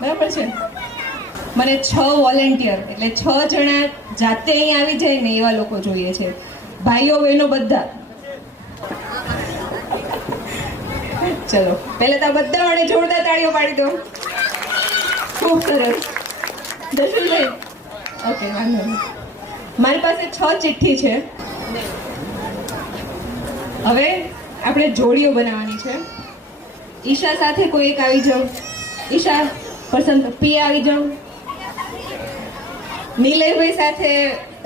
બરાબર છે. મને 6 વોલેન્ટિયર એટલે 6 જણા જાતે અહીં આવી જાય ને એવા લોકો જોઈએ છે, ભાઈઓ બહેનો બધા. ચલો પહેલા તો બધા મને જોરદાર તાળીઓ પાડી દો. ખૂબ સરસ દર્શનભાઈ. ઓકે વાંધો નહીં. મારી પાસે 6 ચિઠ્ઠી છે. હવે આપણે જોડીઓ બનાવવાની છે. ઈશા સાથે કોઈ એક આવી જાઓ. ઈશા પસંદ પી આવી જાઓ. નિલયભાઈ સાથે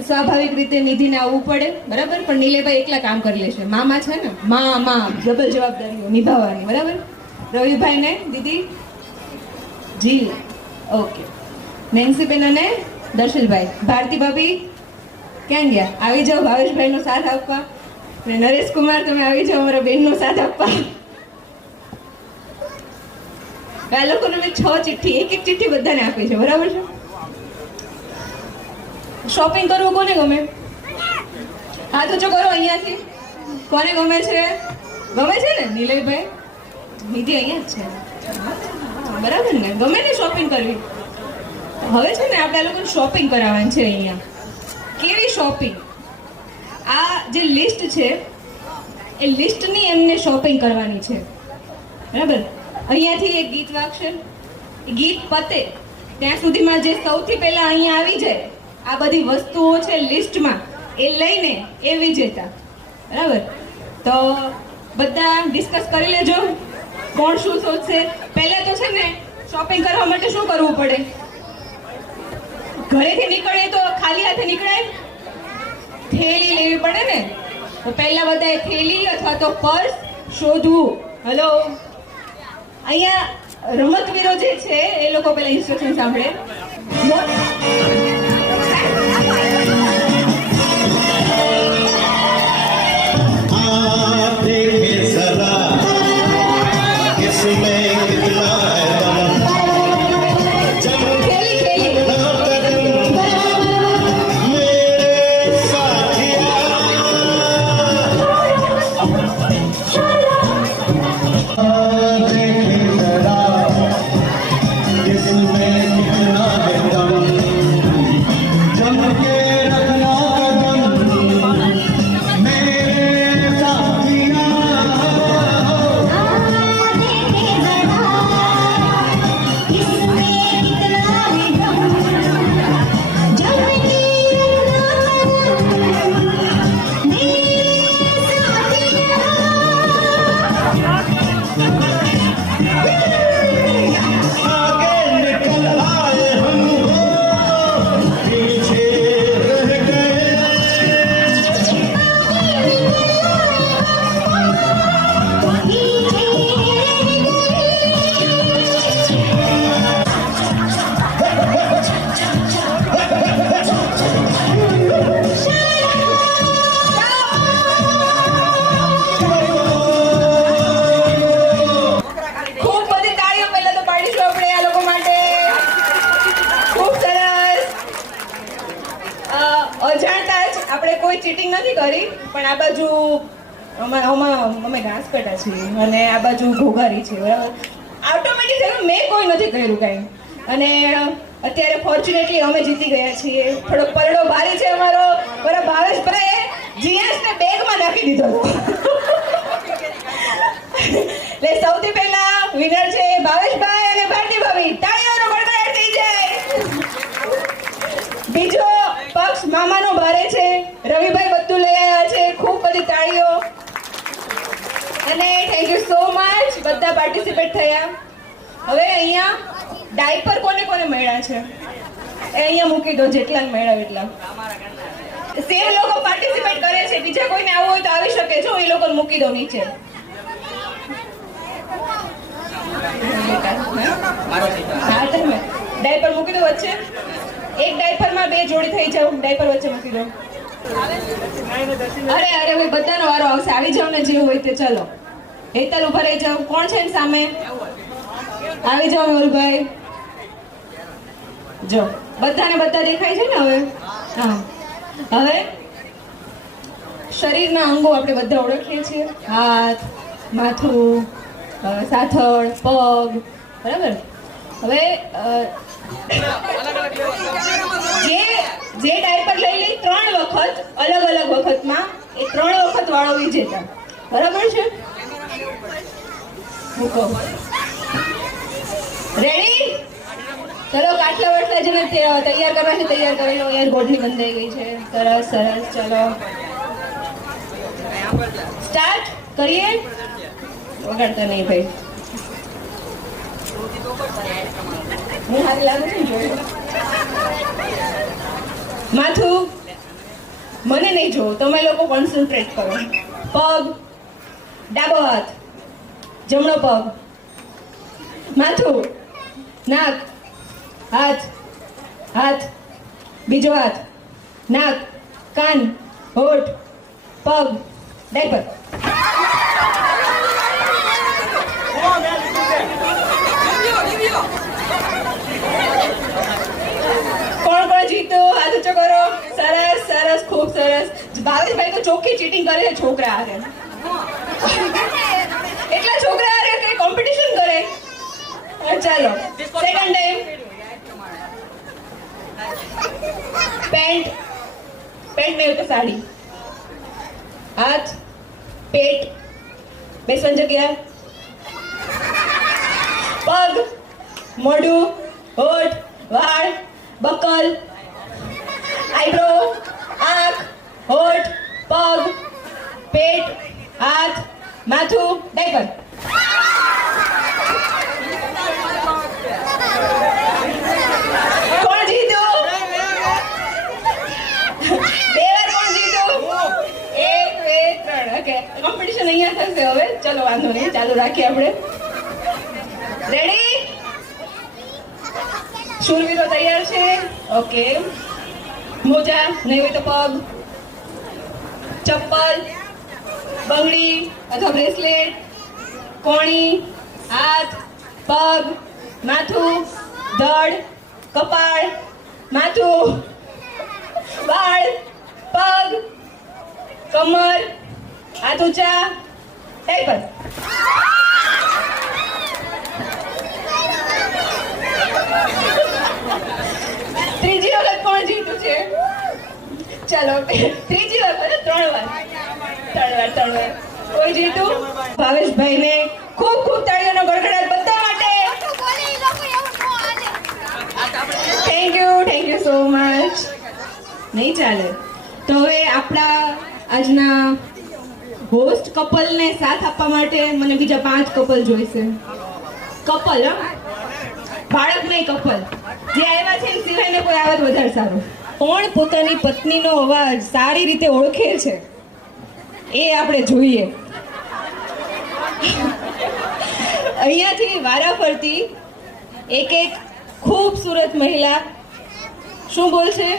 સ્વાભાવિક રીતે નિધિને આવવું પડે, બરાબર, પણ નિલયભાઈ એકલા કામ કરી લેશે. મામા છે ને, માં ડબલ જવાબદારીઓ નિભાવવાની, બરાબર. રવિભાઈ ને દીદી જી. ઓકે. નેન્સીબેન અને દર્શનભાઈ. ભારતી ભાભી ક્યાં ગયા? આવી જાઓ ભાવેશભાઈ નો સાથ આપવા. અને નરેશ કુમાર તમે આવી જાઓ અમારા બેન નો સાથ આપવા. આ લોકોને મેં 6 ચિઠ્ઠી, એક ચિઠ્ઠી બધાને આપી છે, બરાબર છે. શોપિંગ કરવું કોને ગમે? હા તો જો કરો અહીંયાથી. કોને ગમે છે? ગમે છે ને નિલયભાઈ? નિધિ અહીંયા જ છે, બરાબર ને? ગમે ને શોપિંગ કરવી? હવે છે ને આપણે આ લોકોને શોપિંગ કરાવવાની છે અહીંયા. કેવી શોપિંગ? આ જે લિસ્ટ છે એ લિસ્ટની એમને શોપિંગ કરવાની છે, બરાબર. અહીંયાથી એક ગીત વાગશે. ગીત પતે ત્યાં સુધીમાં જે સૌથી પહેલા અહીંયા આવી જાય, આ બધી વસ્તુઓ છે લિસ્ટમાં, એ લઈને એ વિજેતા, બરાબર. તો બધા ડિસ્કસ કરી લેજો કોણ શું શોધશે. પહેલા તો છે ને શોપિંગ કરવા માટે શું કરવું પડે? ઘરેથી નીકળે તો ખાલી હાથે નીકળાય, થેલી લેવી પડે ને. તો પહેલા બધાએ થેલી અથવા તો પર્સ શોધવું. હલો, અહીંયા રમતવીરો જે છે એ લોકો પહેલા ઇન્સ્ટ્રક્શન સાંભળે. ચીટિંગ નથી કરી, પણ આ બાજુ અમે ઘાસ પેટા છીએ અને આ બાજુ ઘોઘારી છે, બરાબર. ઓટોમેટિક મેં કોઈ નથી કર્યું કાંઈ. અને અત્યારે ફોર્ચ્યુનેટલી અમે જીતી ગયા છીએ. થોડો પરડો ભારી છે અમારો. બરાબર. ભાવેશભાઈ જીએસને બેગમાં નાખી દીધો. એટલે સૌથી પહેલા વિનર છે ભાવેશભાઈ અને ભારતી ભાભી. તાળીઓનો ગડગડાટ થઈ જાય. બીજો પક્ષ મામાનો ભારે છે. રવિભાઈ બધું લઈ આવ્યા છે. ખૂબ બધી તાળીઓ. અને થેન્ક યુ સો મચ, બધા પાર્ટિસિપેટ થયા. હવે અહીંયા ડાયપર કોને કોને મળ્યા છે એ અહીંયા મૂકી દો, જેટલા મળ્યા એટલા. સેમ લોકો પાર્ટિસિપેટ કરે છે. બીજા કોઈને આવવું હોય તો આવી શકે છે. એ લોકોને મૂકી દો નીચે. ડાયપર મૂકી દો વચ્ચે. એક ડાયપરમાં 2 જોડી થઈ જાવ. ડાયપર વચ્ચે મૂકી દો. અરે અરે ભાઈ, બધાનો વારો આવશે. આવી જાવ ને જે હોય તે. ચલો હેતલ ઉભા રહી જાવ. કોણ છે ને સામે? આવી જાવ મેહુલભાઈ. જો બધાને બધા દેખાય છે ને હવે? હા. હવે શરીરના અંગો આપણે બધા ઓળખીએ છીએ. હાથ, માથું, સાથળ, પગ, બરાબર. હવે જે ડાયપર લઈ લે 3 વખત અલગ અલગ વખતમાં એ 3 વખત વાળો વિજેતા. બરાબર છે? હું કહું રેડી? ચલો કાટલા વટલા જેને તૈયાર કરવા છે તૈયાર કરી લો. યાર ગોઠવી બંધાઈ ગઈ છે. સરસ સરસ. ચલો સ્ટાર્ટ કરીએ. વગાડતા નહીં ભાઈ. હું હારી લાગુ છું જોયું. માથું મને નહીં જોવું, તમે લોકો કોન્સન્ટ્રેટ કરો. પગ ડાબો હાથ, જમણો પગ, માથું, નાક, હાથ, હાથ, બીજો હાથ, નાક, કાન, હોઠ, પગ, ડાયપર. કોણ કોણ જીતું? હાથ ઊંચો કરો. સરસ સરસ, ખૂબ સરસ. ભાવેશભાઈ તો ચોખ્ખી ચીટિંગ કરે છે છોકરા હારે. એટલા છોકરા હારે કઈ કોમ્પિટિશન કરે. ચાલો સેકન્ડ ટાઈમ. પેન્ટ નહીં તો સાડી, હાથ, પેટ, બેસવાની જગ્યા, પગ, મોઢું, હોઠ, વાળ, બકલ, આઈબ્રો, આંખ, હોઠ, પગ, પેટ, હાથ, માથું, ડાયપર. કોણ જીત્યું? 2 વાર કોણ જીત્યું? 1 2 3. ઓકે, કોમ્પિટિશન અહીંયા થશે હવે. ચલો વાંધો નહીં, ચાલુ રાખીએ આપણે. રેડી? શૂરવીરો તૈયાર છે? ઓકે. મોજા નહીં હોય તો પગ, ચપ્પલ, બંગડી અથવા બ્રેસલેટ, કોણી, હાથ, પગ, માથું, ધડ, કપાળ, માથું, વાળ, પગ, કમર, હાથ ઊંચા, ડાયપર. ત્રીજી વખત કોણ જીત્યું છે? ચાલો ત્રીજી વખત 3 વાર. કોઈ જીતું? ભાવેશભાઈને ખૂબ ખૂબ તાળીઓનો ગડગડાટ બધા માટે. Thank you so much. નહીં ચાલે તો હવે આપણા આજના હોસ્ટ કપલને સાથ આપવા માટે મને બીજા 5 કપલ જોઈશે. કપલ, બાળક નહીં, કપલ. જે આવ્યા છે એ સિવાયને કોઈ આવે તો વધારે સારું. કોણ પોતાની પત્નીનો અવાજ સારી રીતે ઓળખે છે એ આપણે જોઈએ. અહીંયાથી વારાફરતી એક ખૂબસૂરત મહિલા શું બોલશે?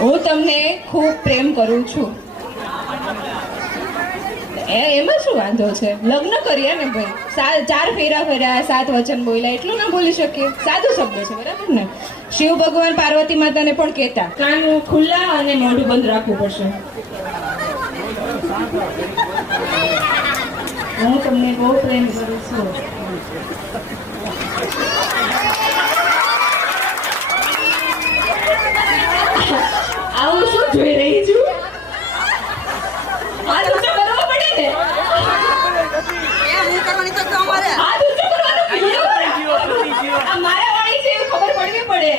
હું તમને ખૂબ પ્રેમ કરું છું. એમાં શું વાંધો છે? લગ્ન કર્યા ને ભાઈ, 4 ફેરા ફર્યા, 7 વચન બોલ્યા, એટલું ના બોલી શકીએ? સાદો શબ્દ છે, બરાબર ને? શિવ ભગવાન પાર્વતી માતાને પણ કહેતા કાન ખુલ્લા અને મોઢું બંધ રાખવું પડશે. હું તમને બહુ પ્રેમ કરું છું. આવું શું જોઈ રહી છું? હાથ ઊંચો કરવો પડે ને. હાથ ઊંચો કરવાનો મારા વાળી છે ખબર પડવી પડે.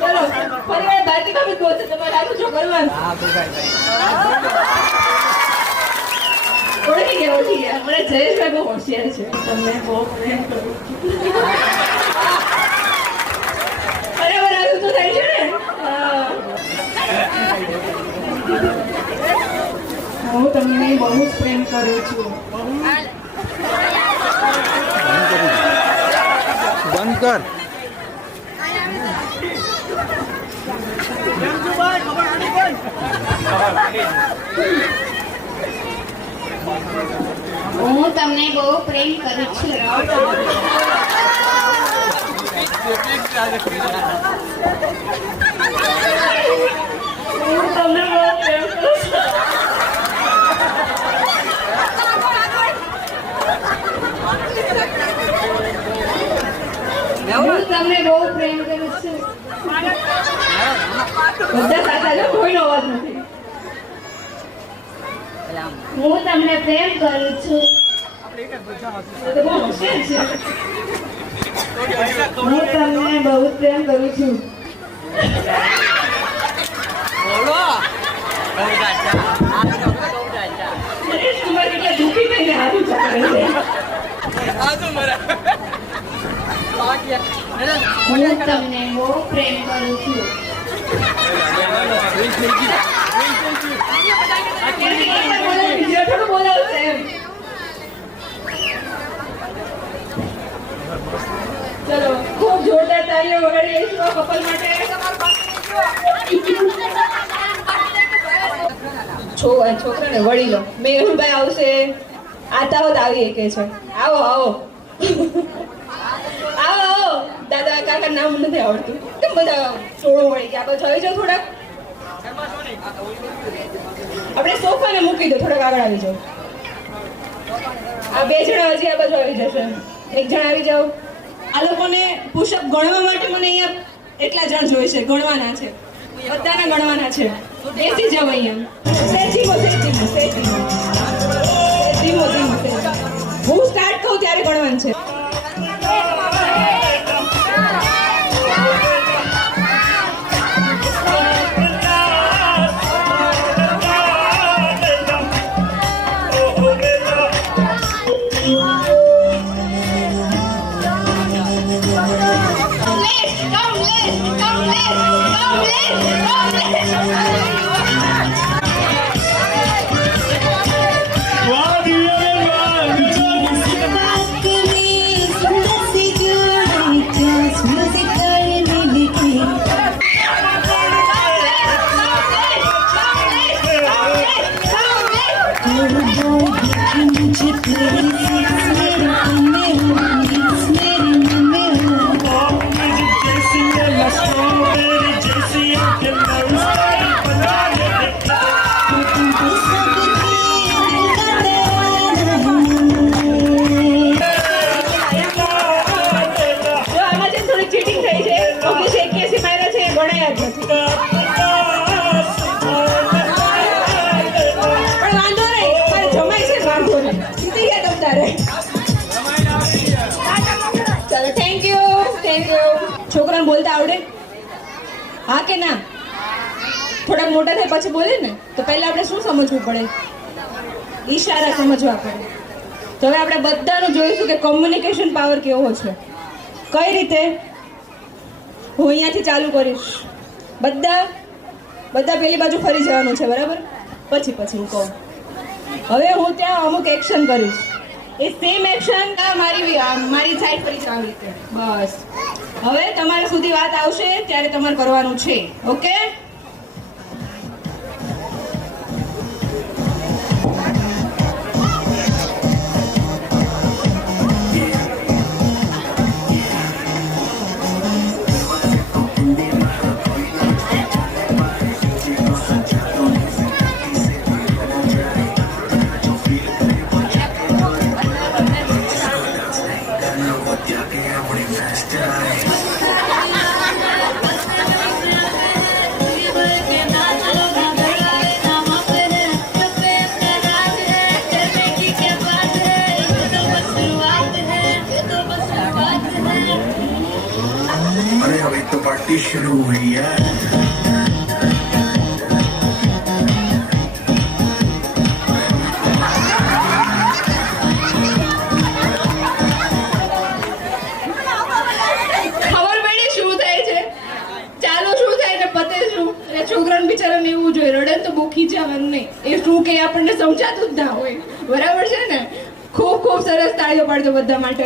ચલો ફરી વાર ભારતી ભાભી કહો છો તમારે હાથ ઊંચો કરવાનો. ઓળખી ગયા. મને જયેશભાઈ બહુ હોશિયાર છે. તમને બહુ પ્રેમ કરું છું. બરાબર હાથ ઊંચો થાય છે ને? હું તમને બહુ જ પ્રેમ કરું છું. બંધ કર. હું તમને બહુ પ્રેમ કરું છું. હું તમને બહુ પ્રેમ કરું છું. હું તમને બહુ પ્રેમ કરું છું. બધા સાચા છે, કોઈનો અવાજ નથી. હું તમને પ્રેમ કરું છું. તો બહુ હોશિયાર છે. હું તમને બહુ પ્રેમ કરું છું. નરેશ કુમાર કેટલા દુઃખી થઈને હારું ચાલે છે. હું તમને બહુ પ્રેમ કરું છું. બીજા થોડું બોલાવશે એમ. ચલો ખૂબ જોરદાર તાળીઓ વગાડી લઈશું આ કપલ માટે. છોકરાને વળી લો. મેહુલભાઈ આવશે, આતા હોત આવી કે છે. આવો આવો આવો આવો. દાદા કાકા નામ નથી આવડતું. કેમ બધા સોળો વળી ગયા? આપણે જોઈ જાઓ થોડાક. આપણે સોફાને મૂકી દો, થોડાક આગળ આવી જાઓ. આ બે જણા હજી આ બાજુ આવી જશે. એક જણ આવી જાઓ. આ લોકોને પુશઅપ ગણવા માટે મને અહીંયા એટલા જણ જોઈશે. ગણવાના છે, બધાના ગણવાના છે. બેસી જાવ અહીંયા. સેજીમો. હું સ્ટાર્ટ કહું ત્યારે ગણવાનું છે. છોકરાને બોલતા આવડે? હા કે ના? થોડાક મોટા થાય પછી બોલે ને તો પહેલા આપણે શું સમજવું પડે? ઈશારા સમજવા પડે. તો હવે આપણે બધાનું જોઈશું કે કોમ્યુનિકેશન પાવર કેવો છે. કઈ રીતે? હું અહીંયાથી ચાલુ કરીશ. બધા પેલી બાજુ ફરી જવાનું છે, બરાબર? પછી હું કહું. હવે હું ત્યાં અમુક એક્શન કરીશ. એ સેમ એક્શન મારી સાઈડ ફરી આવી રીતે. બસ હવે તમારા સુધી વાત આવશે ત્યારે તમારે કરવાનું છે. ઓકે? तो पार्टी शुरू हुई है. છોકરાને બિચારાને એવું જોઈએ, રડે તો બહુ ખીજાવાનું નહીં. એ શું કે આપણને સમજાતું જ ના હોય. બરાબર છે ને? ખૂબ સરસ તાળીઓ પાડજો બધા માટે.